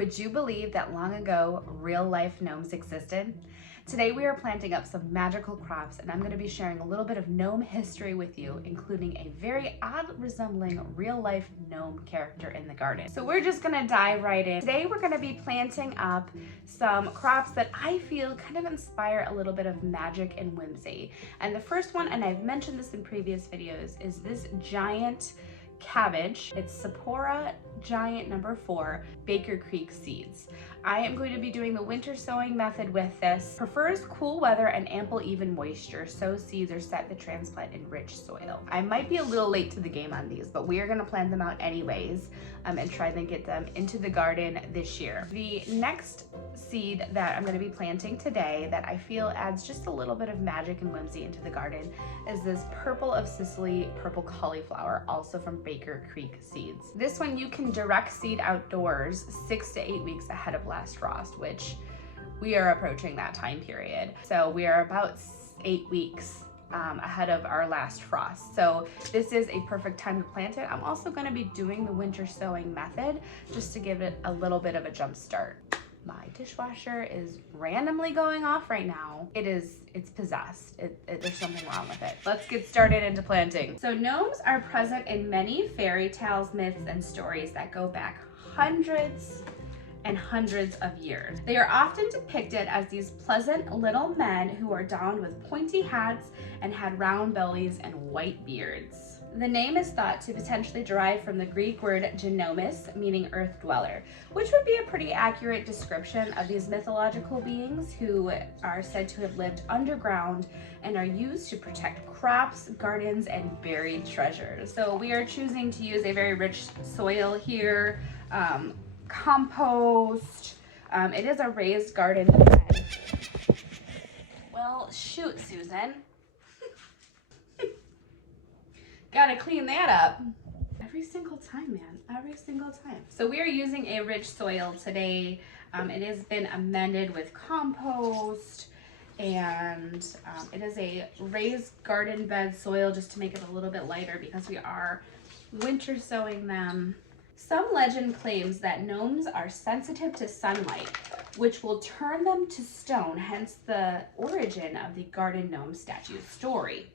Would you believe that long ago, real-life gnomes existed? Today we are planting up some magical crops, and I'm going to be sharing a little bit of gnome history with you, including a very odd resembling real-life gnome character in the garden. So we're just going to dive right in. Today we're going to be planting up some crops that I feel kind of inspire a little bit of magic and whimsy. And the first one, and I've mentioned this in previous videos, is this giant cabbage. It's Sephora Giant number 4 Baker Creek seeds. I am going to be doing the winter sowing method with this. Prefers cool weather and ample even moisture. Sow seeds are set to transplant in rich soil. I might be a little late to the game on these, but we are going to plant them out anyways and try to get them into the garden this year. The next seed that I'm going to be planting today that I feel adds just a little bit of magic and whimsy into the garden is this Purple of Sicily purple cauliflower, also from Baker Creek seeds. This one you can direct seed outdoors 6 to 8 weeks ahead of last frost, which we are approaching that time period. So we are about 8 weeks ahead of our last frost. So this is a perfect time to plant it. I'm also going to be doing the winter sowing method just to give it a little bit of a jump start. My dishwasher is randomly going off right now. It's possessed. There's something wrong with it. Let's get started into planting. So gnomes are present in many fairy tales, myths, and stories that go back hundreds and hundreds of years. They are often depicted as these pleasant little men who are donned with pointy hats and had round bellies and white beards. The name is thought to potentially derive from the Greek word gnomes, meaning earth dweller, which would be a pretty accurate description of these mythological beings who are said to have lived underground and are used to protect crops, gardens, and buried treasures. So we are choosing to use a very rich soil here, compost. It is a raised garden bed. Well, shoot, Susan. Gotta clean that up. Every single time, man, every single time. So we are using a rich soil today. It has been amended with compost, and it is a raised garden bed soil just to make it a little bit lighter because we are winter sowing them. Some legend claims that gnomes are sensitive to sunlight, which will turn them to stone, hence the origin of the garden gnome statue story.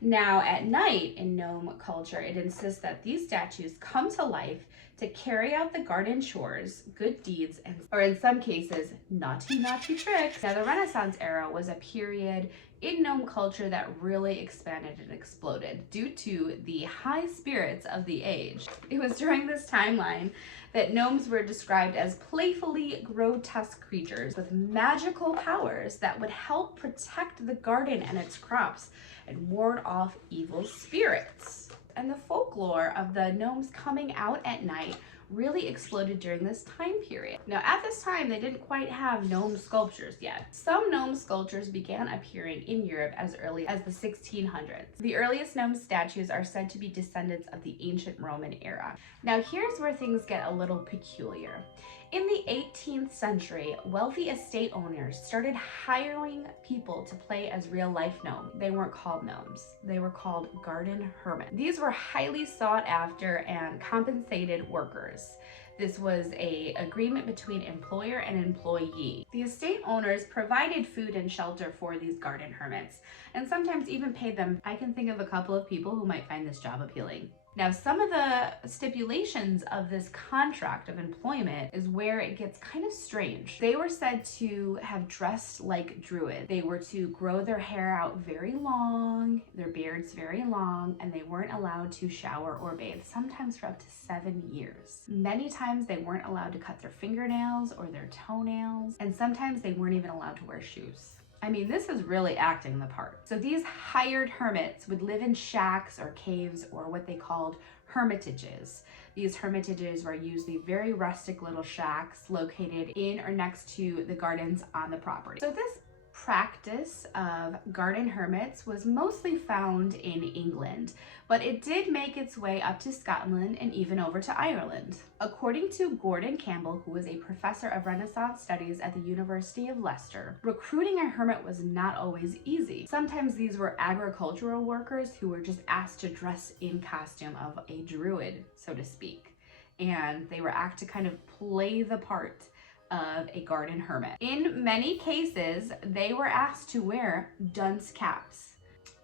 Now, at night in gnome culture, it insists that these statues come to life to carry out the garden chores, good deeds, or in some cases, naughty tricks. Now, the Renaissance era was a period in gnome culture that really expanded and exploded due to the high spirits of the age. It was during this timeline that gnomes were described as playfully grotesque creatures with magical powers that would help protect the garden and its crops and ward off evil spirits. And the folklore of the gnomes coming out at night really exploded during this time period. Now, at this time, they didn't quite have gnome sculptures yet. Some gnome sculptures began appearing in Europe as early as the 1600s. The earliest gnome statues are said to be descendants of the ancient Roman era. Now, here's where things get a little peculiar. In the 18th century, wealthy estate owners started hiring people to play as real-life gnomes. They weren't called gnomes. They were called garden hermits. These were highly sought after and compensated workers. This was an agreement between employer and employee. The estate owners provided food and shelter for these garden hermits, and sometimes even paid them. I can think of a couple of people who might find this job appealing. Now, some of the stipulations of this contract of employment is where it gets kind of strange. They were said to have dressed like druids. They were to grow their hair out very long, their beards very long, and they weren't allowed to shower or bathe, sometimes for up to 7 years. Many times they weren't allowed to cut their fingernails or their toenails, and sometimes they weren't even allowed to wear shoes. I mean, this is really acting the part. So these hired hermits would live in shacks or caves or what they called hermitages. These hermitages were usually very rustic little shacks located in or next to the gardens on the property. So this practice of garden hermits was mostly found in England, but it did make its way up to Scotland and even over to Ireland. According to Gordon Campbell, who was a professor of Renaissance studies at the University of Leicester, recruiting a hermit was not always easy. Sometimes these were agricultural workers who were just asked to dress in costume of a druid, so to speak. and they were asked to kind of play the part of a garden hermit. In many cases, they were asked to wear dunce caps.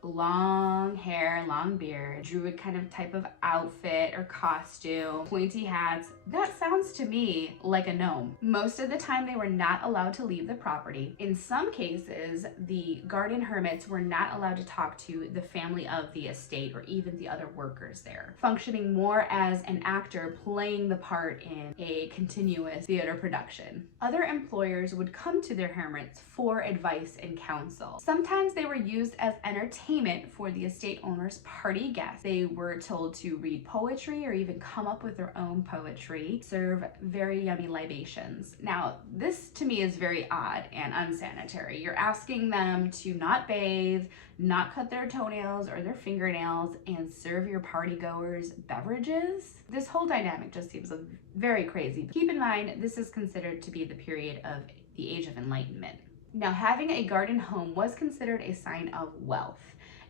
Long hair, long beard, druid kind of type of outfit or costume, pointy hats. That sounds to me like a gnome. Most of the time they were not allowed to leave the property. In some cases, the garden hermits were not allowed to talk to the family of the estate or even the other workers there, functioning more as an actor playing the part in a continuous theater production. Other employers would come to their hermits for advice and counsel. Sometimes they were used as entertainment for the estate owner's party guests. They were told to read poetry or even come up with their own poetry, serve very yummy libations. Now, this to me is very odd and unsanitary. You're asking them to not bathe, not cut their toenails or their fingernails, and serve your partygoers beverages. This whole dynamic just seems very crazy. Keep in mind, this is considered to be the period of the Age of Enlightenment. Now, having a garden home was considered a sign of wealth,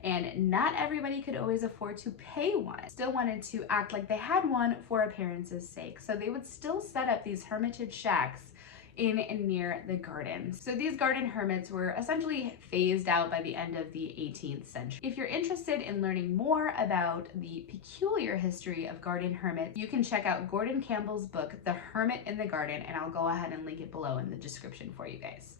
and not everybody could always afford to pay one. Still wanted to act like they had one for appearance's sake, so they would still set up these hermitage shacks in and near the gardens. So these garden hermits were essentially phased out by the end of the 18th century. If you're interested in learning more about the peculiar history of garden hermits, you can check out Gordon Campbell's book, The Hermit in the Garden, and I'll go ahead and link it below in the description for you guys.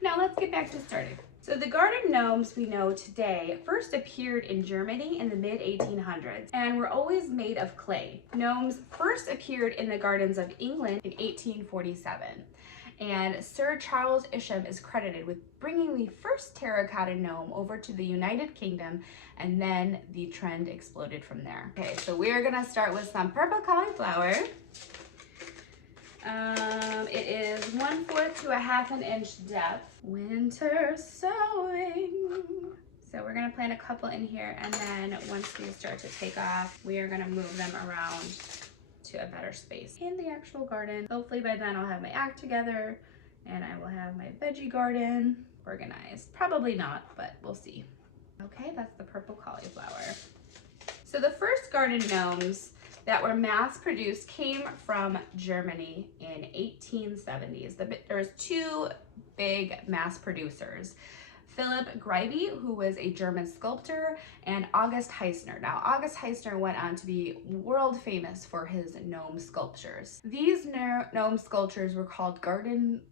Now let's get back to starting. So the garden gnomes we know today first appeared in Germany in the mid-1800s and were always made of clay. Gnomes first appeared in the gardens of England in 1847. And Sir Charles Isham is credited with bringing the first terracotta gnome over to the United Kingdom, and then the trend exploded from there. Okay, so we're gonna start with some purple cauliflower. It is 1/4 to 1/2 inch depth. Winter sowing. So we're gonna plant a couple in here, and then once these start to take off, we are gonna move them around to a better space in the actual garden. Hopefully by then I'll have my act together and I will have my veggie garden organized. Probably not, but we'll see. Okay, that's the purple cauliflower. So the first garden gnomes that were mass produced came from Germany in 1870s. There's two big mass producers. Philip Greibe, who was a German sculptor, and August Heisner. Now, August Heisner went on to be world famous for his gnome sculptures. These gnome sculptures were called garden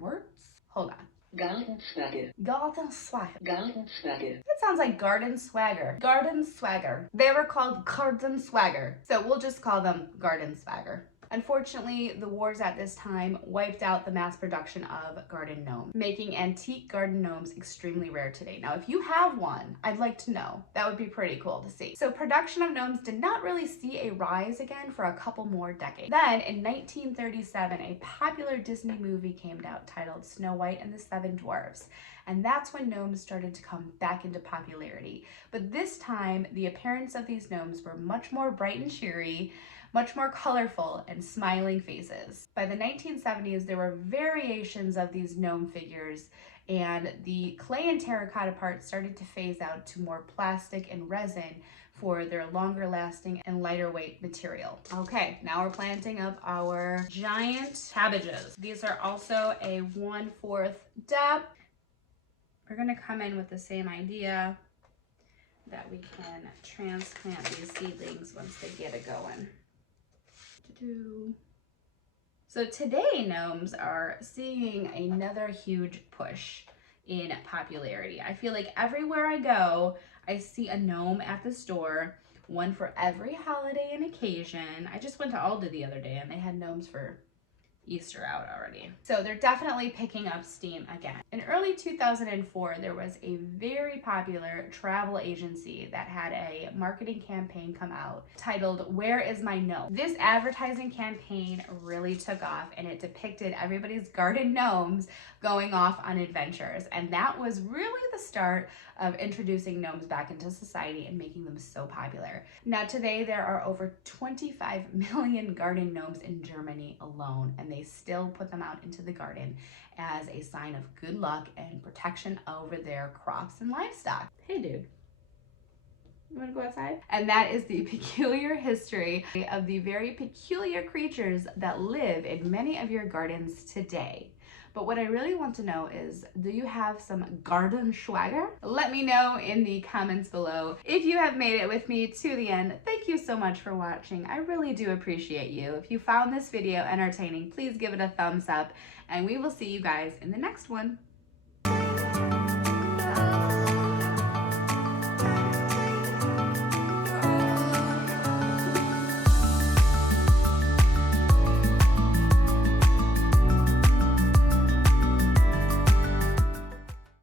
works? Hold on. Gartenswagger. Gartenswagger. Gartenswagger. That sounds like garden swagger. Garden swagger. They were called garden swagger. So we'll just call them garden swagger. Unfortunately, the wars at this time wiped out the mass production of garden gnomes, making antique garden gnomes extremely rare today. Now, if you have one, I'd like to know. That would be pretty cool to see. So production of gnomes did not really see a rise again for a couple more decades. Then in 1937, a popular Disney movie came out titled Snow White and the Seven Dwarfs. And that's when gnomes started to come back into popularity. But this time, the appearance of these gnomes were much more bright and cheery, much more colorful and smiling faces. By the 1970s, there were variations of these gnome figures, and the clay and terracotta parts started to phase out to more plastic and resin for their longer lasting and lighter weight material. Okay, now we're planting up our giant cabbages. These are also a 1/4 depth. We're gonna come in with the same idea that we can transplant these seedlings once they get it going. So today gnomes are seeing another huge push in popularity. I feel like everywhere I go, I see a gnome at the store, one for every holiday and occasion. I just went to Aldi the other day and they had gnomes for Easter out already. So they're definitely picking up steam again. In early 2004, there was a very popular travel agency that had a marketing campaign come out titled Where is My Gnome? This advertising campaign really took off, and it depicted everybody's garden gnomes going off on adventures. And that was really the start of introducing gnomes back into society and making them so popular. Now today there are over 25 million garden gnomes in Germany alone, and they still put them out into the garden as a sign of good luck and protection over their crops and livestock. Hey dude, You wanna go outside? And that is the peculiar history of the very peculiar creatures that live in many of your gardens today. But what I really want to know is, do you have some garden swagger? Let me know in the comments below. If you have made it with me to the end, thank you so much for watching. I really do appreciate you. If you found this video entertaining, please give it a thumbs up, and we will see you guys in the next one.